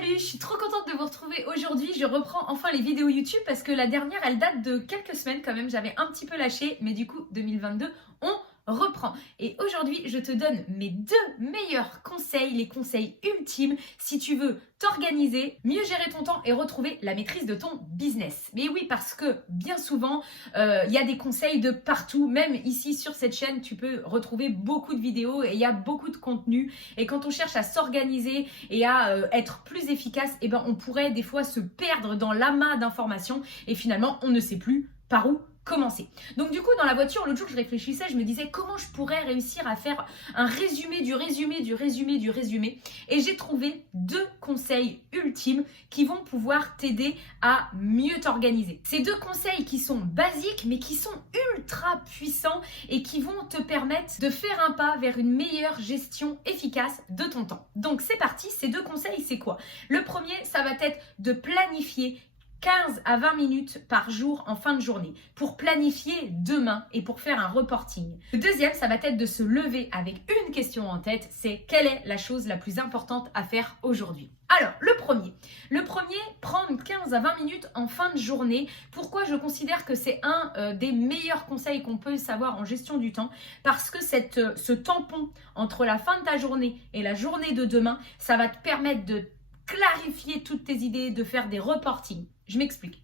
Salut, je suis trop contente de vous retrouver aujourd'hui. Je reprends enfin les vidéos YouTube parce que la dernière, elle date de quelques semaines quand même. J'avais un petit peu lâché, mais du coup, 2022, on reprend. Et aujourd'hui, je te donne mes 2 meilleurs conseils, les conseils ultimes si tu veux t'organiser, mieux gérer ton temps et retrouver la maîtrise de ton business. Mais oui, parce que bien souvent, il y a des conseils de partout. Même ici sur cette chaîne, tu peux retrouver beaucoup de vidéos et il y a beaucoup de contenu. Et quand on cherche à s'organiser et à être plus efficace, eh ben, on pourrait des fois se perdre dans l'amas d'informations et finalement, on ne sait plus par où commencer. Donc du coup, dans la voiture, l'autre jour, je réfléchissais, je me disais comment je pourrais réussir à faire un résumé du résumé du résumé du résumé. Et j'ai trouvé 2 conseils ultimes qui vont pouvoir t'aider à mieux t'organiser. Ces 2 conseils qui sont basiques, mais qui sont ultra puissants et qui vont te permettre de faire un pas vers une meilleure gestion efficace de ton temps. Donc c'est parti, ces 2 conseils, c'est quoi? Le premier, ça va être de planifier 15 à 20 minutes par jour en fin de journée pour planifier demain et pour faire un reporting. Le deuxième, ça va être de se lever avec une question en tête, c'est quelle est la chose la plus importante à faire aujourd'hui? Alors, le premier, prendre 15 à 20 minutes en fin de journée. Pourquoi je considère que c'est un des meilleurs conseils qu'on peut savoir en gestion du temps? Parce que ce tampon entre la fin de ta journée et la journée de demain, ça va te permettre de clarifier toutes tes idées, de faire des reportings. Je m'explique.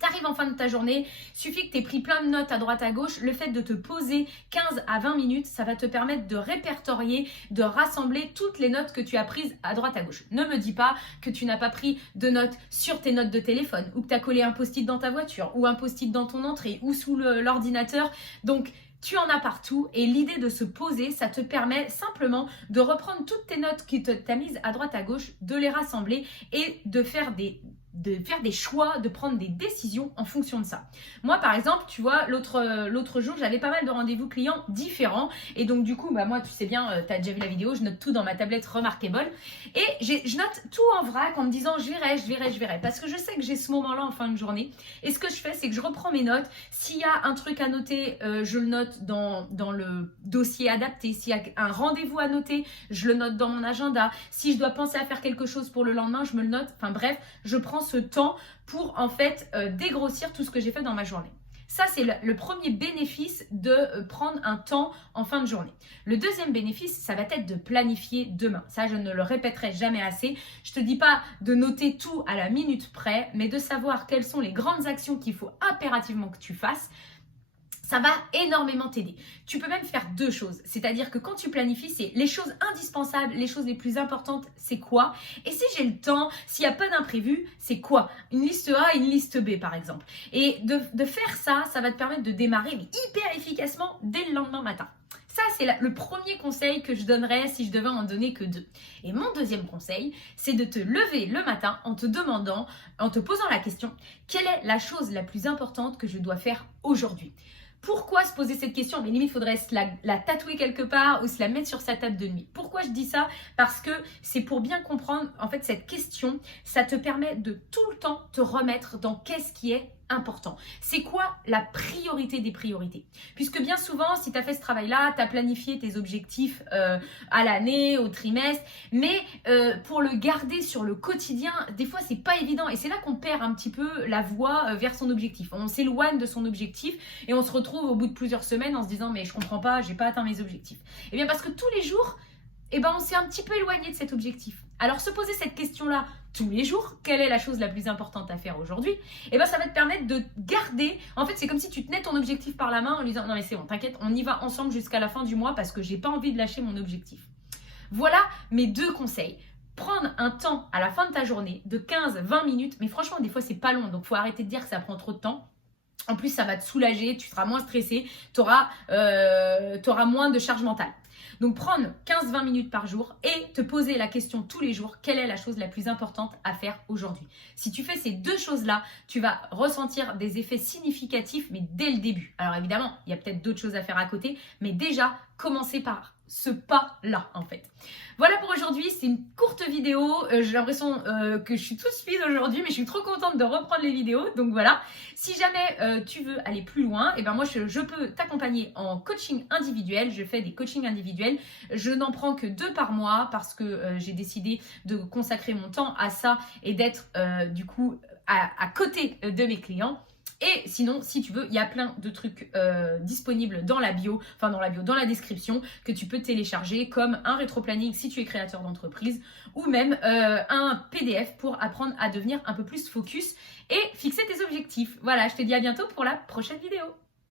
Tu arrives en fin de ta journée, suffit que tu aies pris plein de notes à droite à gauche, le fait de te poser 15 à 20 minutes, ça va te permettre de répertorier, de rassembler toutes les notes que tu as prises à droite à gauche. Ne me dis pas que tu n'as pas pris de notes sur tes notes de téléphone ou que tu as collé un post-it dans ta voiture ou un post-it dans ton entrée ou sous l'ordinateur. Donc, tu en as partout et l'idée de se poser, ça te permet simplement de reprendre toutes tes notes que tu as mises à droite à gauche, de les rassembler et de faire des choix, de prendre des décisions en fonction de ça. Moi, par exemple, tu vois, l'autre jour, j'avais pas mal de rendez-vous clients différents. Et donc, du coup, moi, tu sais bien, tu as déjà vu la vidéo, je note tout dans ma tablette Remarkable. Et je note tout en vrac en me disant, je verrai. Parce que je sais que j'ai ce moment-là en fin de journée. Et ce que je fais, c'est que je reprends mes notes. S'il y a un truc à noter, je le note dans le dossier adapté. S'il y a un rendez-vous à noter, je le note dans mon agenda. Si je dois penser à faire quelque chose pour le lendemain, je me le note. Enfin bref, je prends ce temps pour en fait dégrossir tout ce que j'ai fait dans ma journée. Ça, c'est le premier bénéfice de prendre un temps en fin de journée. Le deuxième bénéfice, ça va être de planifier demain. Ça, je ne le répéterai jamais assez. Je ne te dis pas de noter tout à la minute près, mais de savoir quelles sont les grandes actions qu'il faut impérativement que tu fasses. Ça va énormément t'aider. Tu peux même faire 2 choses. C'est-à-dire que quand tu planifies, c'est les choses indispensables, les choses les plus importantes, c'est quoi? Et si j'ai le temps, s'il n'y a pas d'imprévu, c'est quoi? Une liste A et une liste B, par exemple. Et de faire ça, ça va te permettre de démarrer mais hyper efficacement dès le lendemain matin. Ça, c'est le premier conseil que je donnerais si je devais en donner que 2. Et mon deuxième conseil, c'est de te lever le matin en te posant la question, quelle est la chose la plus importante que je dois faire aujourd'hui? Pourquoi se poser cette question? Mais limite, il faudrait la tatouer quelque part ou se la mettre sur sa table de nuit. Pourquoi je dis ça? Parce que c'est pour bien comprendre, en fait, cette question, ça te permet de tout le temps te remettre dans qu'est-ce qui est important. C'est quoi la priorité des priorités? Puisque bien souvent, si tu as fait ce travail-là, tu as planifié tes objectifs à l'année, au trimestre, mais pour le garder sur le quotidien, des fois, c'est pas évident. Et c'est là qu'on perd un petit peu la voie vers son objectif. On s'éloigne de son objectif et on se retrouve au bout de plusieurs semaines en se disant « mais je comprends pas, j'ai pas atteint mes objectifs ». Eh bien, parce que tous les jours, on s'est un petit peu éloigné de cet objectif. Alors, se poser cette question-là tous les jours, quelle est la chose la plus importante à faire aujourd'hui? Ça va te permettre de garder, en fait, c'est comme si tu tenais ton objectif par la main en lui disant, non mais c'est bon, t'inquiète, on y va ensemble jusqu'à la fin du mois parce que j'ai pas envie de lâcher mon objectif. Voilà mes 2 conseils. Prendre un temps à la fin de ta journée de 15-20 minutes, mais franchement, des fois, c'est pas long, donc faut arrêter de dire que ça prend trop de temps. En plus, ça va te soulager, tu seras moins stressé, tu auras moins de charge mentale. Donc, prendre 15-20 minutes par jour et te poser la question tous les jours, quelle est la chose la plus importante à faire aujourd'hui? Si tu fais ces 2 choses-là, tu vas ressentir des effets significatifs, mais dès le début. Alors évidemment, il y a peut-être d'autres choses à faire à côté, mais déjà, commencer par ce pas-là en fait. Voilà pour aujourd'hui, c'est une courte vidéo, j'ai l'impression que je suis toute speed aujourd'hui, mais je suis trop contente de reprendre les vidéos, donc voilà. Si jamais tu veux aller plus loin, et ben moi je peux t'accompagner en coaching individuel, je fais des coachings individuels, je n'en prends que 2 par mois parce que j'ai décidé de consacrer mon temps à ça et d'être du coup à côté de mes clients. Et sinon, si tu veux, il y a plein de trucs disponibles dans la bio, dans la description, que tu peux télécharger, comme un rétro-planning si tu es créateur d'entreprise, ou même un PDF pour apprendre à devenir un peu plus focus et fixer tes objectifs. Voilà, je te dis à bientôt pour la prochaine vidéo.